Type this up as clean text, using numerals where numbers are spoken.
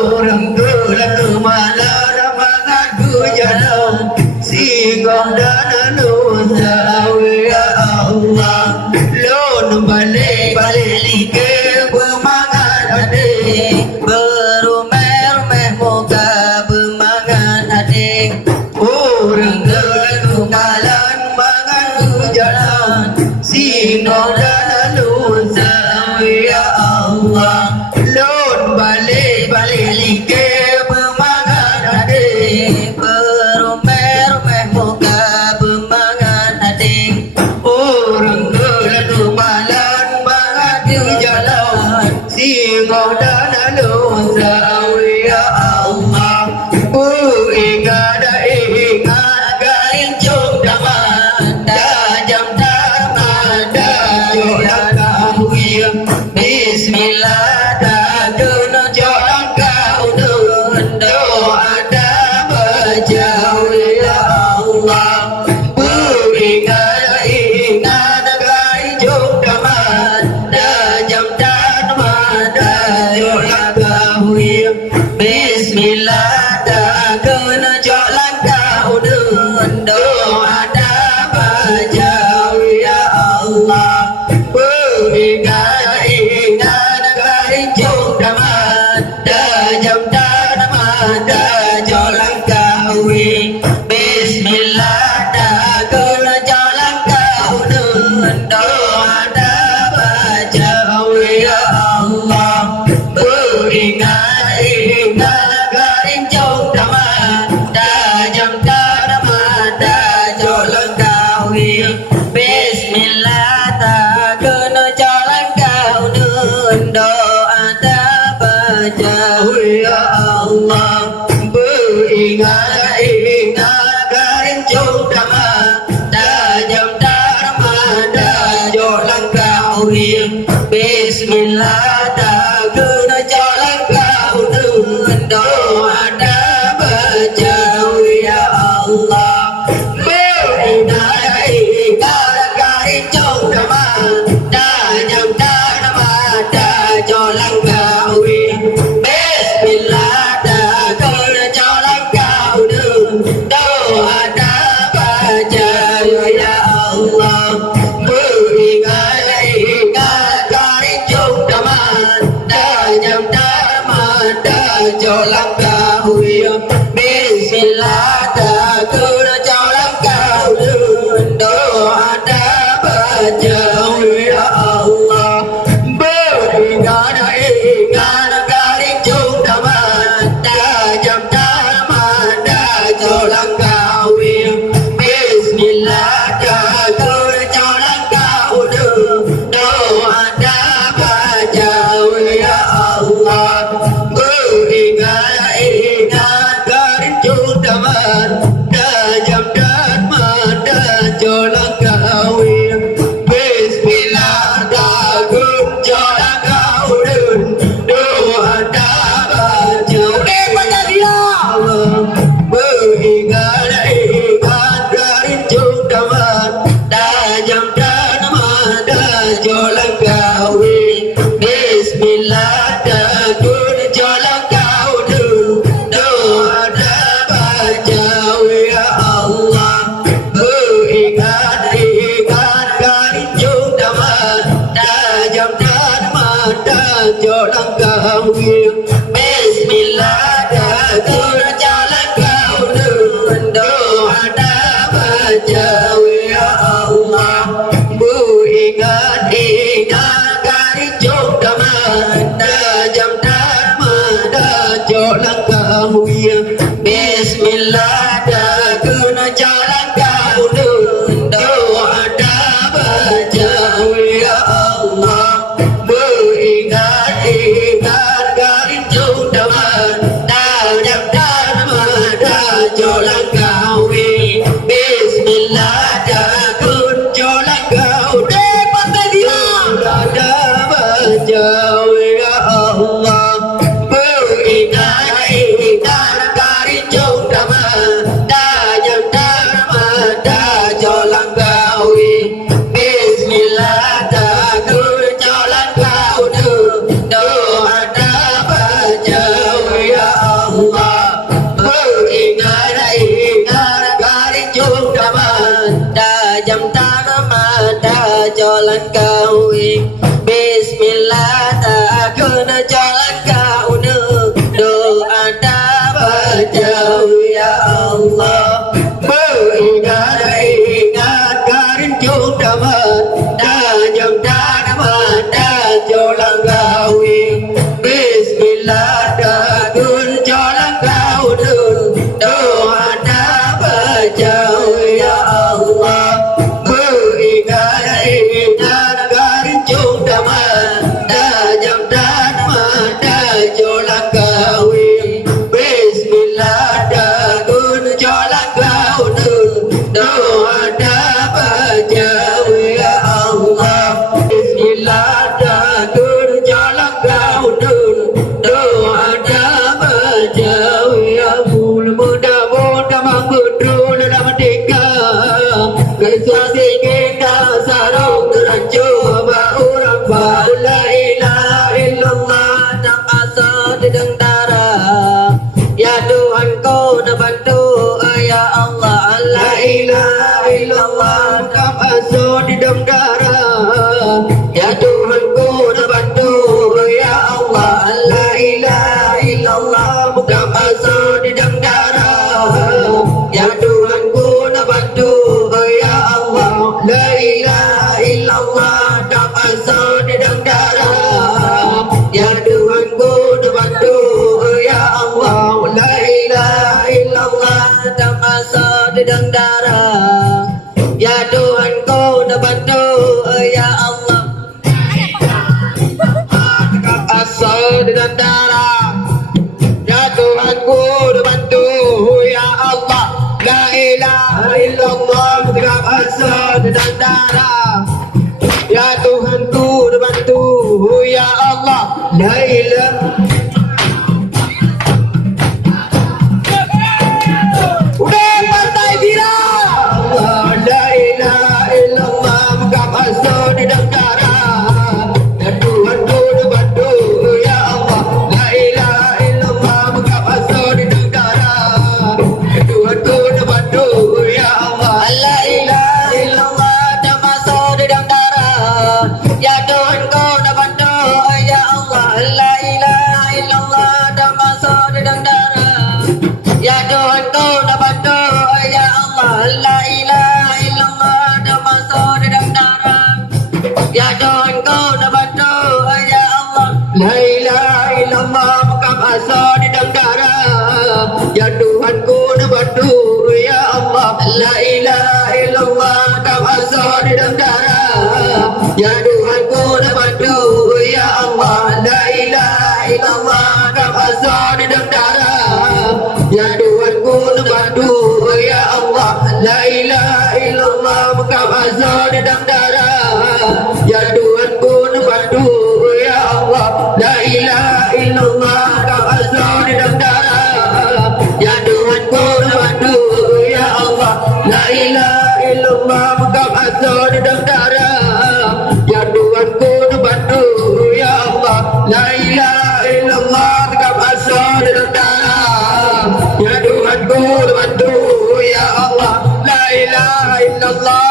orang ke mana mengadu jalan singong dan nusawi ya Allah lon balik ke bermangan adik berumer muka bermangan adik orang ke malan mengadu jalan singong dan nusawi ya Allah lon balik ke bermangan adik berumer muka bermangan adik orang ke malan mengadu jalan singong dan nusawi ya Allah ingat garing cung daman dajam damada jolang bismillah dadun jolang kau doa dah bajau ya Allah ingat garing cung daman dajam damada jolang kau bismillah dadun jolang kau doa dah bajau ya Allah ingat garing cung daman dajam damada jolang kau bismillah dadun jolang kau doa dah bajau ya Allah ingat garing cung daman dajam damada jolang kau bismillah dadun jolang kau doa dah bajau ya Allah ingat garing cung daman dajam damada jolang kau bismillah dadun jolang kau doa dah bajau ya Allah ingat garing cung daman dajam damada jolang kau bismillah dadun jolang kau doa dah bajau ya Allah ingat garing cung daman dajam damada jolang kau bismillah dadun jolang kau doa dah bajau ya Allah ingat garing cung daman dajam damada jolang kau bismillah dadun jolang kau doa dah bajau ya Allah ingat garing cung daman dajam damada jolang kau bismillah dadun jolang kau doa dah bajau ya Allah ingat garing cung daman dajam damada jolang kau bismillah dadun jolang kau doa dah bajau ya Allah ingat garing cung daman dajam damada jolang kau bismillah dadun jolang kau doa dah bajau ya Allah ingat garing cung daman dajam damada jolang kau bismillah dadun jolang kau doa dah bajau ya Allah ingat garing cung daman dajam damada jolang kau bismillah dadun jolang kau doa dah bajau ya Allah ingat garing cung daman dajam damada jolang kau bismillah dadun jolang kau doa dah bajau jalan kau Bismillah tak kena jalan kau doa dah baca ya Allah ingat karin chung damat dah jam dah damat dah jalan kau Bismillah dah kun jalan kau doa dah baca ya Allah ingat karin chung damat dah jam dah damat dah jalan kau Bismillah dah kun jalan kau doa dah baca ya Allah Bismillah dah kun jalan kau doa dah baca ya mudah-mudah mengudul dalam merdeka Kesuasi kita sarung terancur orang baru la ilaha illallah tak asal dedeng darah Ya Tuhanku nak bantu ya Allah la ilaha illallah tak asal dedeng darah Ya Tuhanku nak bantu ya Allah la ilaha illallah tak asal dedeng darah Ya Tuhanku nak bantu ya Allah la ilaha illallah tak asal dedeng darah Ya Tuhanku nak bantu ya Allah la ilaha illallah tak asal dedeng darah Ya Tuhanku nak bantu ya Allah tak asal dedeng darah Ya Tuhanku nak bantu ya Allah la ilaha illallah tak asal dedeng darah Ya Tuhanku nak bantu ya Allah la ilaha Udah partai Bira Allah la ilaha illallah tak asal dedeng darah Ya Tuhanku nak bantu ya Allah la ilaha illallah tak asal dedeng darah Ya Tuhanku nak bantu ya Allah la ilaha illallah tak asal dedeng darah Ya Tuhanku nak bantu ya Allah la ilaha illallah tak asal dedeng darah Ya Tuhanku nak bantu ya Allah la ilaha illallah tak asal dedeng darah Ya Tuhanku nak bantu ya Allah la ilaha illallah tak asal dedeng darah Ya Tuhanku nak bantu ya Allah la ilaha illallah tak asal dedeng darah Ya Tuhanku nak bantu ya Allah la ilaha illallah tak asal dedeng darah Ya Tuhanku nak bantu ya Allah la ilaha illallah tak asal dedeng darah Ya Tuhanku nak bantu ya Allah la ilaha illallah tak asal dedeng darah Ya Tuhanku nak bantu ya Allah la ilaha illallah tak asal dedeng darah Ya Tuhanku nak bantu ya Allah la ilaha illallah tak asal dedeng darah Ya Tuhanku nak bantu ya Allah la ilaha illallah